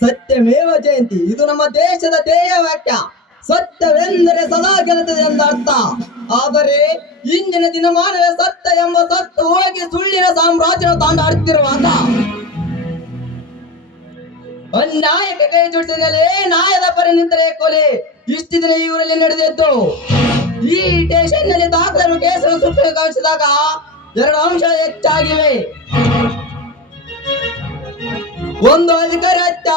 ಸತ್ಯಮೇವ ಜಯಂತಿ ಇದು ನಮ್ಮ ದೇಶದ ಧ್ಯೇಯ ವಾಕ್ಯ. ಸತ್ಯವೆಂದರೆ ಸದಾ ಗೆಲ್ಲುತ್ತದೆ ಎಂದ ಅರ್ಥ. ಆದರೆ ಇಂದಿನ ದಿನಮಾನವೇ ಸತ್ಯ ಎಂಬ ಸತ್ತು ಹೋಗಿ ಸುಳ್ಳಿನ ಸಾಮ್ರಾಜ್ಯ ತಾಂಡಾಡುತ್ತಿರುವಾಗ ಅನ್ಯಾಯಕ್ಕೆ ಕೈ ಜೋಡಿಸಿದರೆ ನ್ಯಾಯದ ಪರ ನಿಂತರೆ ಕೊಲೆ. ಇಷ್ಟು ದಿನ ಈ ಊರಲ್ಲಿ ನಡೆದಿತ್ತು. ಈ ಸ್ಟೇಷನ್ ನಲ್ಲಿ ದಾಖಲೆ ಕೇಸನ್ನು ಸುಟ್ಟುಗಾಯಿಸಿದಾಗ ಎರಡು ಅಂಶ ಹೆಚ್ಚಾಗಿವೆ. ಒಂದು ಅಧಿಕಾರಿ ಹತ್ಯ,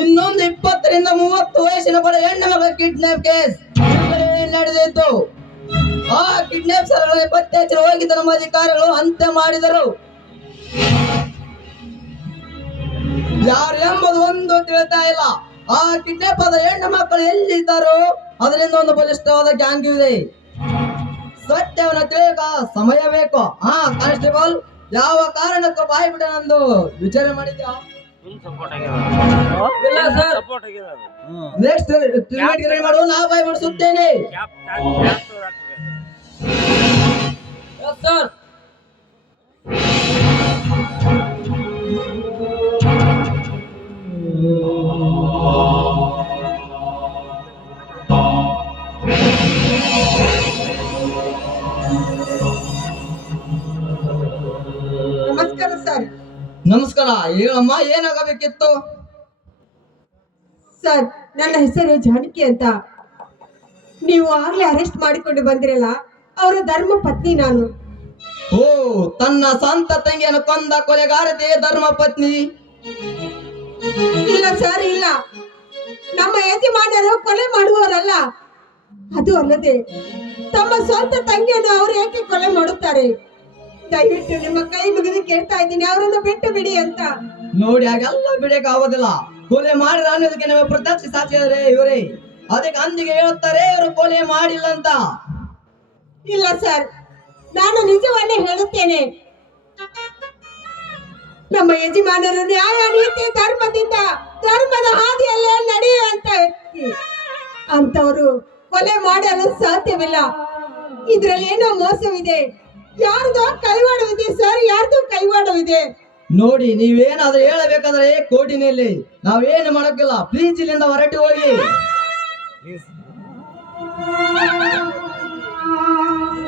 ಇನ್ನೊಂದು 20 ರಿಂದ 30 ವಯಸ್ಸಿನ ಬಡ ಹೆಣ್ಣು ಮಗಳ ಕಿಡ್ನಾಪ್ ಕೇಸ್ ನಡೆದಿತ್ತು. ಆ ಕಿಡ್ನಾಪ್ ಸರಗಳಲ್ಲಿ ಪತ್ತೆ ಹಚ್ಚಿ ಹೋಗಿದ್ದ ನಮ್ಮ ಅಧಿಕಾರಿಗಳು ಅಂತ್ಯ ಮಾಡಿದರು. ಯಾರು ಎಂಬುದು ಒಂದು ತಿಳಿತಾ ಇಲ್ಲ. ಆ ಕಿಡ್ನಾಪ್ ಆದ ಹೆಣ್ಣು ಮಕ್ಕಳು ಎಲ್ಲಿದ್ದಾರೋ ಅದರಿಂದ ಒಂದು ಬಲಿಷ್ಠವಾದ ಗ್ಯಾಂಗ್ ಇದೆ. ಸತ್ಯವನ್ನು ತಿಳಿಯಕ ಸಮಯ ಬೇಕು. ಕಾನ್ಸ್ಟೇಬಲ್, ಯಾವ ಕಾರಣಕ್ಕೂ ಬಾಯಿ ಬಿಡನೆಂದು ವಿಚಾರ ಮಾಡಿದ್ಯಾ? ನೆಕ್ಸ್ಟ್ ಮಾಡು, ನಾ ಬಾಯಿ ಬಿಡಿಸುತ್ತೇನೆ. ನಮಸ್ಕಾರ ಸರ್. ನಮಸ್ಕಾರ. ಹೇಳಮ್ಮ, ಏನಾಗಬೇಕಿತ್ತು? ಸರ್, ನನ್ನ ಹೆಸರು ಜಾನಕಿ ಅಂತ. ನೀವು ಆಗ್ಲೇ ಅರೆಸ್ಟ್ ಮಾಡಿಕೊಂಡು ಬಂದಿರಲ್ಲ, ಅವರ ಧರ್ಮ ಪತ್ನಿ ನಾನು. ಓ, ತನ್ನ ಸ್ವಂತ ತಂಗಿಯನ್ನು ಕೊಂದ ಕೊಲೆಗಾರತೆ ಧರ್ಮ ಪತ್ನಿ? ಇಲ್ಲ ಸರ್, ಇಲ್ಲ. ನಮ್ಮ ಯಜಮಾನರು ಕೊಲೆ ಮಾಡುವವರಲ್ಲ. ಅದು ಅಲ್ಲದೆ ತಮ್ಮ ಸ್ವಂತ ತಂಗಿಯನ್ನು ಅವರು ಏಕೆ ಕೊಲೆ ಮಾಡುತ್ತಾರೆ? ದಯವಿಟ್ಟು ನಿಮ್ಮ ಕೈ ಮುಗಿದು ಕೇಳ್ತಾ ಇದ್ದೀನಿ, ಅವರನ್ನು ಬಿಟ್ಟು ಬಿಡಿ ಅಂತ. ನೋಡಿ, ಹಾಗೆಲ್ಲ ಬಿಡಕ್ ಆಗೋದಿಲ್ಲ. ಕೊಲೆ ಮಾಡಿದ ಅನ್ನೋದಕ್ಕೆ ನಮಗೆ ಪ್ರತ್ಯಕ್ಷ ಸಾಕ್ಷಿ ಇದ್ದಾರೆ ಇವರೇ. ಅದಕ್ಕೆ ಅಂದಿಗೆ ಹೇಳುತ್ತಾರೆ ಇವರು ಕೊಲೆ ಮಾಡಿಲ್ಲ ಅಂತ. ಇಲ್ಲ ಸರ್, ನಾನು ನಿಜವನ್ನೇ ಹೇಳುತ್ತೇನೆ. ನಮ್ಮ ಯಜಮಾನರು ನ್ಯಾಯ, ನೀತಿ, ಧರ್ಮದ ಹಾದಿಯಲ್ಲೇ ನಡೆಯುವಂತ ವ್ಯಕ್ತಿ. ಅಂತವರು ಕೊಲೆ ಮಾಡಲು ಸಾಧ್ಯವಿಲ್ಲ. ಇದ್ರಲ್ಲಿ ಏನೋ ಮೋಸವಿದೆ. ಯಾರ್ದೋ ಕೈವಾಡವಿದೆ ಸರ್, ಯಾರ್ದೋ ಕೈವಾಡವಿದೆ. ನೋಡಿ, ನೀವೇನಾದ್ರೂ ಹೇಳಬೇಕಾದ್ರೆ ಕೋರ್ಟಿನಲ್ಲಿ ನಾವೇನು ಮಾಡಕ್ಕಿಲ್ಲ. ಪ್ಲೀಸ್ ಇಲ್ಲಿಂದ ಹೊರಟು ಹೋಗಿ.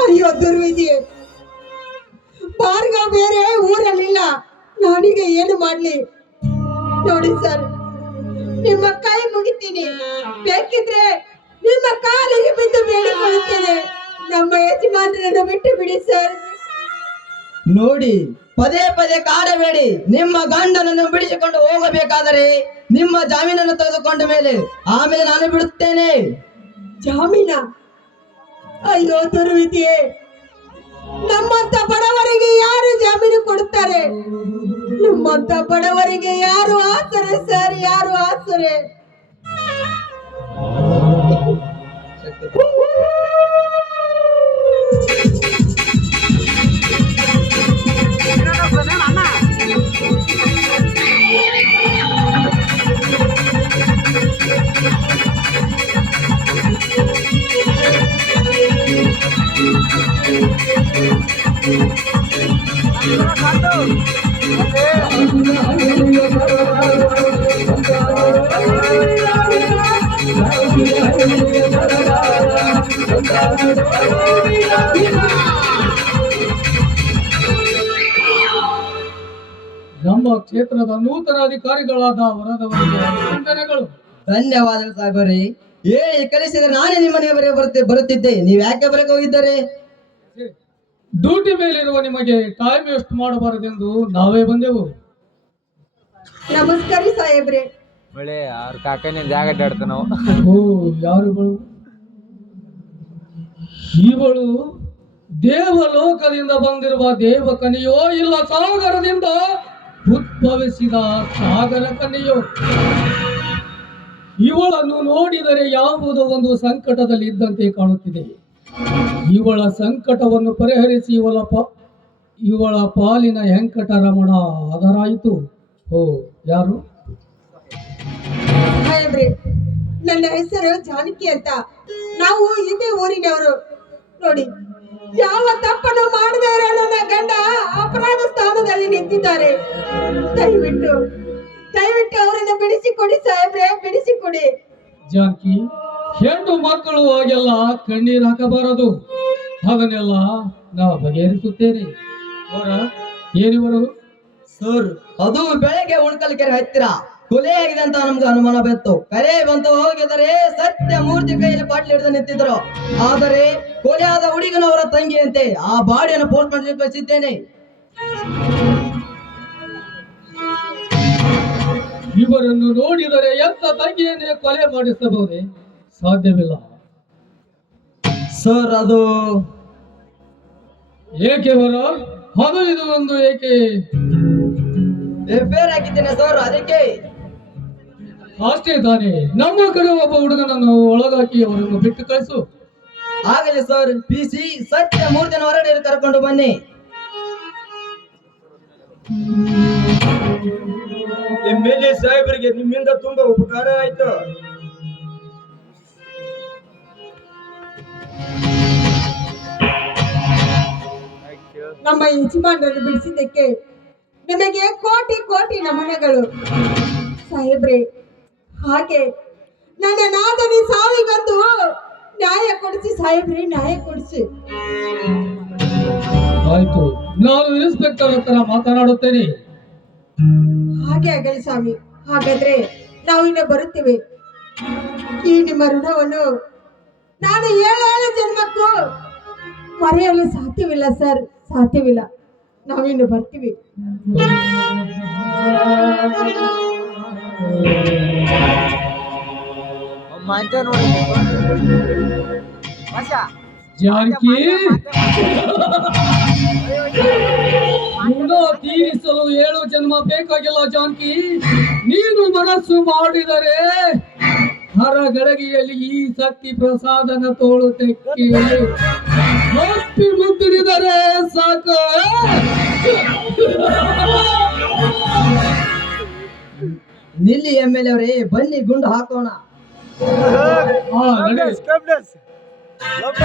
ಅಯ್ಯೋ ದುರ್ವಿಧಿ, ಭಾರ್ಗವ್ ಬೇರೆ ಊರಲ್ಲಿಲ್ಲ. ನಾನೀಗ ಏನು ಮಾಡ್ಲಿ? ನೋಡಿ ಸರ್, ನಿಮ್ಮ ಕೈ ಮುಗಿತೀನಿ. ಬೇಕಿದ್ರೆ ನಿಮ್ಮ ಕಾಲಿಗೆ ಬಿದ್ದು ಬೇಡಿಕೊಳ್ಳುತ್ತೇನೆ, ನಮ್ಮ ಯಜಮಾನರನ್ನು ಬಿಟ್ಟು ಬಿಡಿ ಸರ್. ನೋಡಿ, ಪದೇ ಪದೇ ಕಾಡಬೇಡಿ. ನಿಮ್ಮ ಗಂಡನನ್ನು ಬಿಡಿಸಿಕೊಂಡು ಹೋಗಬೇಕಾದರೆ ನಿಮ್ಮ ಜಾಮೀನನ್ನು ತೆಗೆದುಕೊಂಡ ಆಮೇಲೆ ನಾನು ಬಿಡುತ್ತೇನೆ. ಜಾಮೀನ? ಅಯ್ಯೋ ದುರ್ವಿಧಿಯೇ, ನಮ್ಮಂತ ಬಡವರಿಗೆ ಯಾರು ಜಾಮೀನು ಕೊಡುತ್ತಾರೆ? ನಮ್ಮಂತ ಬಡವರಿಗೆ ಯಾರು ಆಸರೆ ಸರ್, ಯಾರು ಆಸರೆ? ನಮ್ಮ ಕ್ಷೇತ್ರದ ನೂತನ ಅಧಿಕಾರಿಗಳಾದ ವರದವರಿಗೆ ವಂದನೆಗಳು. ಧನ್ಯವಾದ ಸಾಹೇಬರೇ. ಹೇಳಿ ಕಳಿಸಿದ್ರೆ ನಾನೇ ನಿಮ್ಮನೆ ಬರುತ್ತಿದ್ದೆ. ನೀವ್ ಯಾಕೆ ಬರಕ್ಕೆ ಹೋಗಿದ್ದಾರೆ? ಡ್ಯೂಟಿ ಮೇಲಿರುವ ನಿಮಗೆ ಟೈಮ್ ವೇಸ್ಟ್ ಮಾಡಬಾರದೆಂದು ನಾವೇ ಬಂದೆವು. ನಮಸ್ಕಾರ ಸಾಹೇಬ್ರೆ. ಒಳ್ಳೆ ಅವ್ರ ಕಾಕನ ಜಾಗ ಅಡ್ಡಾಡ್ತ ನಾವು. ಓ, ಯಾರುಗಳು? ಇವಳು ದೇವಲೋಕದಿಂದ ಬಂದಿರುವ ದೇವಕನಿಯೋ ಇಲ್ಲ ಸಾಗರದಿಂದ ಉದ್ಭವಿಸಿದ ಸಾಗರ ಕನ್ಯೆಯೋ? ಇವಳನ್ನು ನೋಡಿದರೆ ಯಾವುದೋ ಒಂದು ಸಂಕಟದಲ್ಲಿ ಇದ್ದಂತೆ ಕಾಣುತ್ತಿದೆ. ಇವಳ ಸಂಕಟವನ್ನು ಪರಿಹರಿಸಿ ಇವಳ ಪಾಲಿನ ವೆಂಕಟರಮಣ ಅದರಾಯಿತು. ಓ, ಯಾರು? ಸಾಹೇಬ್ರೆ, ನನ್ನ ಹೆಸರು ಜಾನಕಿ ಅಂತ. ನಾವು ಇದೇ ಊರಿನವರು. ನೋಡಿ, ಯಾವ ತಪ್ಪನ್ನು ಮಾಡದೇ ಇರೋ ನನ್ನ ಗಂಡ ಅಪರಾಧ ಸ್ಥಾನದಲ್ಲಿ ನಿಂತಿದ್ದಾರೆ. ದಯವಿಟ್ಟು ಅವರನ್ನು ಬಿಡಿ ಬಿಡಿಸಿಕೊಡಿ ಸಾಹೇಬ್ರೆ, ಬಿಡಿಸಿಕೊಡಿ. ಜಾನಕಿ, ಹೆಣ್ಣು ಮಕ್ಕಳು ಹಾಗೆಲ್ಲ ಕಣ್ಣೀರು ಹಾಕಬಾರದು. ಅದನ್ನೆಲ್ಲ ನಾ ಬಗೆಹರಿಸುತ್ತೇನೆ. ಅವರ ಏನಿವರು? ಸರ್, ಅದು ಬೆಳಗ್ಗೆ ಉಣ್ಕಲ್ಕೆರೆ ಹತ್ತಿರ ಕೊಲೆಯಾಗಿದೆ ಅಂತ ನಮ್ಗೆ ಅನುಮಾನ ಬಂತು. ಕರೆ ಬಂತು ಹೋಗಿದರೆ ಸತ್ಯ ಮೂರ್ತಿ ಕೈಯಲ್ಲಿ ಬಾಟ್ಲಿ ಹಿಡಿದು ನಿಂತಿದ್ರು. ಆದರೆ ಕೊಲೆಯಾದ ಹುಡುಗನವರ ತಂಗಿಯಂತೆ ಆ ಬಾಡಿಯನ್ನು ಪೋಸ್ಟ್ ಮಾಡಿ ಕಳಿಸಿದ್ದೇನೆ. ಇವರನ್ನು ನೋಡಿದರೆ ಎಂತ ತಂಗಿಯನ್ನೇ ಕೊಲೆ ಮಾಡಿಸಬಹುದೇ? ಸಾಧ್ಯವಿಲ್ಲ. ಸರ್, ಅದು ಏಕೆ ಬರ? ಅದು ಇದು ಒಂದು ಏಕೆ? ಎಫ್ಐಆರ್ ಹಾಕಿದ್ದೇನೆ ಸರ್, ಅದಕ್ಕೆ. ಅಷ್ಟೇ ತಾನೇ. ನಮ್ಮ ಕಡೆ ಒಬ್ಬ ಹುಡುಗನನ್ನು ಒಳಗಾಕಿ ಅವರನ್ನು ಬಿಟ್ಟು ಕಳಿಸು. ಆಗಲಿ ಸರ್. PC ಸತ್ಯ ಮೂರ್ತಿನ ಹೊರಗಡೆ ಕರ್ಕೊಂಡು ಬನ್ನಿ. MLA ಸಾಹೇಬರಿಗೆ ನಿಮ್ಮಿಂದ ತುಂಬಾ ಉಪಕಾರ ಆಯ್ತು. ನಮ್ಮ ಯಜಮಾನರನ್ನು ಬಿಡಿಸಿದ್ದಕ್ಕೆ ನಿಮಗೆ ಕೋಟಿ ಕೋಟಿ ನಮನಗಳು ಸಾಹೇಬ್ರೆ. ಹಾಗೆ ನನ್ನ ನಾದನಿ ಸಾವಿಗಂತೂ ನ್ಯಾಯ ಕೊಡಿಸಿ ಸಾಹೇಬ್ರೆ, ನ್ಯಾಯ ಕೊಡಿಸಿ. ಆಯ್ತು, ನಾನು ಇನ್ಸ್ಪೆಕ್ಟರ್ ಹತ್ರ ಮಾತನಾಡುತ್ತೇನೆ. ಹಾಗೆ ಆಗಲಿ ಸ್ವಾಮಿ. ಹಾಗಾದ್ರೆ ನಾವು ಇನ್ನು ಬರುತ್ತೇವೆ. ಈ ನಿಮ್ಮ ಋಣವನ್ನು ನಾನು 7 ಜನ್ಮಕ್ಕೂ ಮರೆಯಲು ಸಾಧ್ಯವಿಲ್ಲ ಸರ್, ಸಾಧ್ಯವಿಲ್ಲ. ನಾವಿನ್ನು ಬರ್ತೀವಿ. ಮಂಚ ನೋಡಿ ಜಾನಕಿ, ಋಣ ತೀರಿಸಲು 7 ಜನ್ಮ ಬೇಕಾಗಿಲ್ಲ ಜಾನಕಿ. ನೀನು ಮನಸ್ಸು ಮಾಡಿದರೆ ಹರಗಳಗಿಯಲ್ಲಿ ಈ ಶಕ್ತಿ ಪ್ರಸಾದನ ತೋಳು ತೆಕ್ಕಿ ಒಪ್ಪಿ ಮುದ್ದಿರಿದರೆ ಸಾಕು. ನಿಲ್ಲಿ MLA ಅವರೇ, ಬನ್ನಿ ಗುಂಡು ಹಾಕೋಣ. ನಡೆ. Love